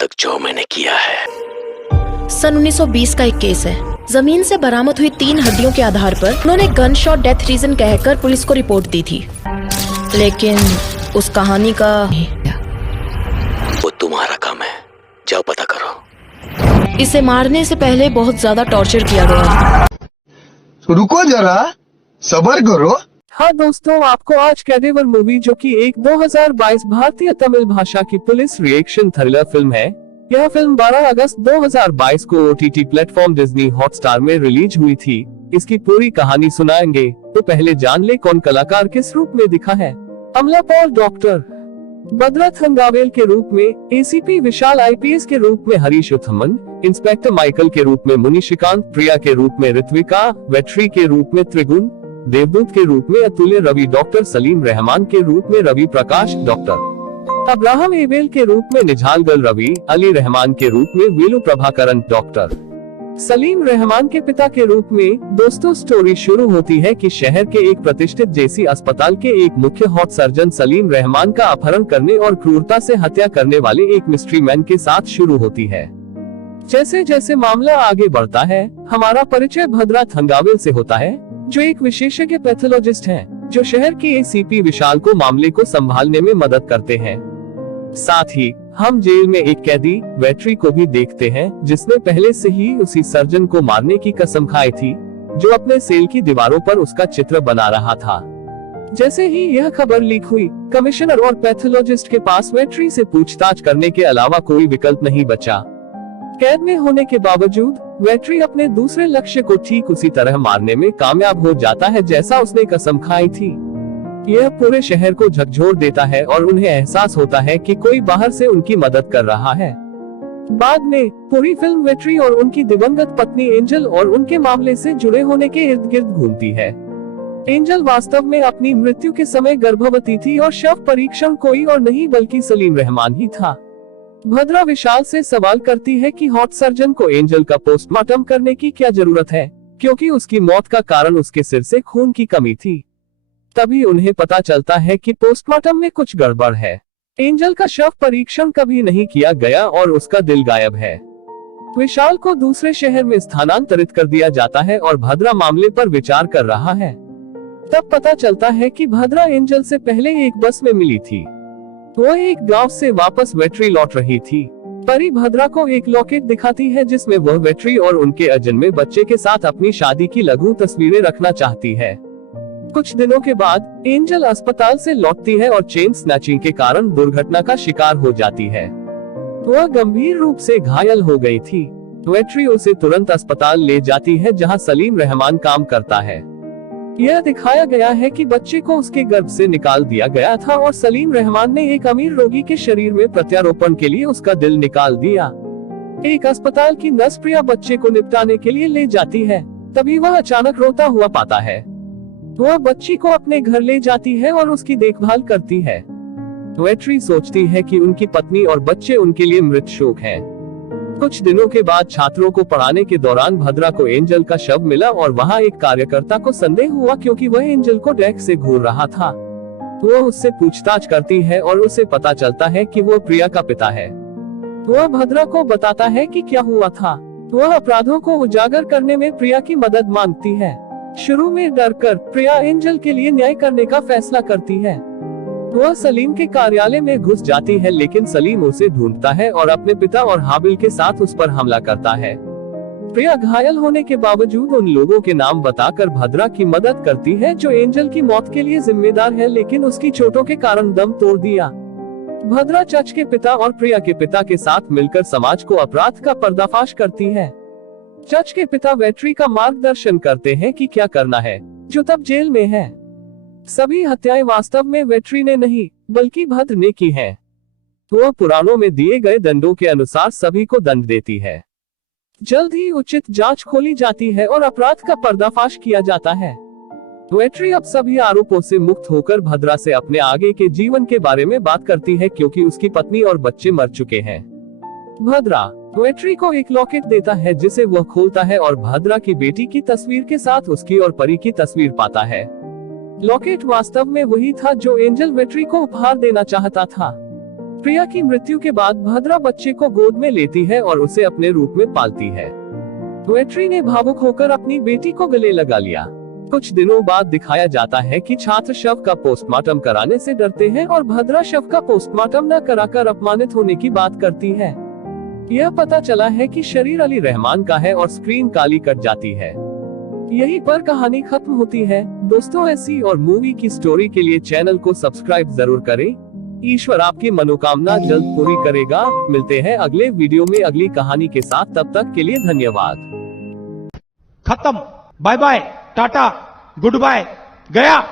तक जो मैंने किया है। सन 1920 का एक केस है। जमीन से बरामद हुई 3 हड्डियों के आधार पर उन्होंने गन शॉट डेथ रीजन कहकर पुलिस को रिपोर्ट दी थी, लेकिन उस कहानी का वो तुम्हारा काम है, जाओ पता करो। इसे मारने से पहले बहुत ज्यादा टॉर्चर किया गया। रुको जरा, सब्र करो। हाँ दोस्तों, आपको आज कैडेवर मूवी, जो कि एक 2022 भारतीय तमिल भाषा की पुलिस रिएक्शन थ्रिलर फिल्म है। यह फिल्म 12 अगस्त 2022 को OTT प्लेटफॉर्म डिज्नी हॉटस्टार में रिलीज हुई थी। इसकी पूरी कहानी सुनाएंगे, तो पहले जान ले कौन कलाकार किस रूप में दिखा है। अमला पॉल डॉक्टर भद्रा थंगावेल के रूप में, ACP विशाल IPS के रूप में हरीश उथमन, इंस्पेक्टर माइकल के रूप में मुनिशिकांत, प्रिया के रूप में ऋत्विका, वेट्री के रूप में त्रिगुण, देवदूत के रूप में अतुल्य रवि, डॉक्टर सलीम रहमान के रूप में Ravi Prakash, doctor Abraham Abel के रूप में निझालगल रवि, अली रहमान के रूप में वेलु प्रभाकरन, डॉक्टर सलीम रहमान के पिता के रूप में। दोस्तों, स्टोरी शुरू होती है कि शहर के एक प्रतिष्ठित JC अस्पताल के एक मुख्य हार्ट सर्जन सलीम रहमान का अपहरण करने और क्रूरता से हत्या करने वाले एक मिस्ट्री मैन के साथ शुरू होती है। जैसे जैसे मामला आगे बढ़ता है, हमारा परिचय भद्रा थंगावेल से होता है, जो एक विशेषज्ञ पैथोलॉजिस्ट हैं, जो शहर के ACP विशाल को मामले को संभालने में मदद करते हैं। साथ ही हम जेल में एक कैदी वेट्री को भी देखते हैं, जिसने पहले से ही उसी सर्जन को मारने की कसम खाई थी, जो अपने सेल की दीवारों पर उसका चित्र बना रहा था। जैसे ही यह खबर लीक हुई, कमिश्नर और पैथोलॉजिस्ट के पास वेट्री से पूछताछ करने के अलावा कोई विकल्प नहीं बचा। कैद में होने के बावजूद वेट्री अपने दूसरे लक्ष्य को ठीक उसी तरह मारने में कामयाब हो जाता है जैसा उसने कसम खाई थी। यह पूरे शहर को झकझोर देता है और उन्हें एहसास होता है कि कोई बाहर से उनकी मदद कर रहा है। बाद में पूरी फिल्म वेट्री और उनकी दिवंगत पत्नी एंजल और उनके मामले से जुड़े होने के इर्द गिर्द घूमती है। एंजल वास्तव में अपनी मृत्यु के समय गर्भवती थी और शव परीक्षण कोई और नहीं बल्कि सलीम रहमान ही था। भद्रा विशाल से सवाल करती है कि हार्ट सर्जन को एंजल का पोस्टमार्टम करने की क्या जरूरत है, क्योंकि उसकी मौत का कारण उसके सिर से खून की कमी थी। तभी उन्हें पता चलता है कि पोस्टमार्टम में कुछ गड़बड़ है। एंजल का शव परीक्षण कभी नहीं किया गया और उसका दिल गायब है। विशाल को दूसरे शहर में स्थानांतरित कर दिया जाता है और भद्रा मामले पर विचार कर रहा है। तब पता चलता है कि भद्रा एंजल से पहले एक बस में मिली थी। वह एक गांव से वापस वेट्री लौट रही थी। परी भद्रा को एक लॉकेट दिखाती है, जिसमें वह वेट्री और उनके अजन्मे बच्चे के साथ अपनी शादी की लघु तस्वीरें रखना चाहती है। कुछ दिनों के बाद एंजल अस्पताल से लौटती है और चेन स्नैचिंग के कारण दुर्घटना का शिकार हो जाती है। वह गंभीर रूप से घायल हो गई थी। वेट्री उसे तुरंत अस्पताल ले जाती है, जहां सलीम रहमान काम करता है। यह दिखाया गया है कि बच्चे को उसके गर्भ से निकाल दिया गया था और सलीम रहमान ने एक अमीर रोगी के शरीर में प्रत्यारोपण के लिए उसका दिल निकाल दिया। एक अस्पताल की नर्स प्रिया बच्चे को निपटाने के लिए ले जाती है। तभी वह अचानक रोता हुआ पाता है। वह बच्ची को अपने घर ले जाती है और उसकी देखभाल करती है। वेट्री सोचती है कि उनकी पत्नी और बच्चे उनके लिए मृत शोक हैं। कुछ दिनों के बाद छात्रों को पढ़ाने के दौरान भद्रा को एंजल का शव मिला और वहां एक कार्यकर्ता को संदेह हुआ, क्योंकि वह एंजल को डेस्क से घूर रहा था। वह उससे पूछताछ करती है और उसे पता चलता है कि वो प्रिया का पिता है। वह भद्रा को बताता है कि क्या हुआ था। वह अपराधों को उजागर करने में प्रिया की मदद मांगती है। शुरू में डरकर प्रिया एंजल के लिए न्याय करने का फैसला करती है। वह सलीम के कार्यालय में घुस जाती है, लेकिन सलीम उसे ढूंढता है और अपने पिता और हाबिल के साथ उस पर हमला करता है। प्रिया घायल होने के बावजूद उन लोगों के नाम बताकर भद्रा की मदद करती है, जो एंजल की मौत के लिए जिम्मेदार है, लेकिन उसकी चोटों के कारण दम तोड़ दिया। भद्रा चच के पिता और प्रिया के पिता के साथ मिलकर समाज को अपराध का पर्दाफाश करती है। चच के पिता वेट्री का मार्गदर्शन करते हैं कि क्या करना है, जो तब जेल में है। सभी हत्याएं वास्तव में वेट्री ने नहीं, बल्कि भद्र ने की हैं। वह पुराणों में दिए गए दंडों के अनुसार सभी को दंड देती है। जल्द ही उचित जांच खोली जाती है और अपराध का पर्दाफाश किया जाता है। वेट्री अब सभी आरोपों से मुक्त होकर भद्रा से अपने आगे के जीवन के बारे में बात करती है, क्योंकि उसकी पत्नी और बच्चे मर चुके हैं। भद्रा वेट्री को एक लॉकेट देता है, जिसे वह खोलता है और भद्रा की बेटी की तस्वीर के साथ उसकी और परी की तस्वीर पाता है। लॉकेट वास्तव में वही था जो एंजल वेट्री को उपहार देना चाहता था। प्रिया की मृत्यु के बाद भद्रा बच्चे को गोद में लेती है और उसे अपने रूप में पालती है। गायत्री ने भावुक होकर अपनी बेटी को गले लगा लिया। कुछ दिनों बाद दिखाया जाता है कि छात्र शव का पोस्टमार्टम कराने से डरते हैं और भद्रा शव का पोस्टमार्टम न कराकर अपमानित होने की बात करती है। यह पता चला है कि शरीर अली रहमान का है और स्क्रीन काली कट जाती है। यहीं पर कहानी खत्म होती है। दोस्तों, ऐसी और मूवी की स्टोरी के लिए चैनल को सब्सक्राइब जरूर करें। ईश्वर आपकी मनोकामना जल्द पूरी करेगा। मिलते हैं अगले वीडियो में अगली कहानी के साथ। तब तक के लिए धन्यवाद। खत्म। Bye bye, tata, goodbye, गया।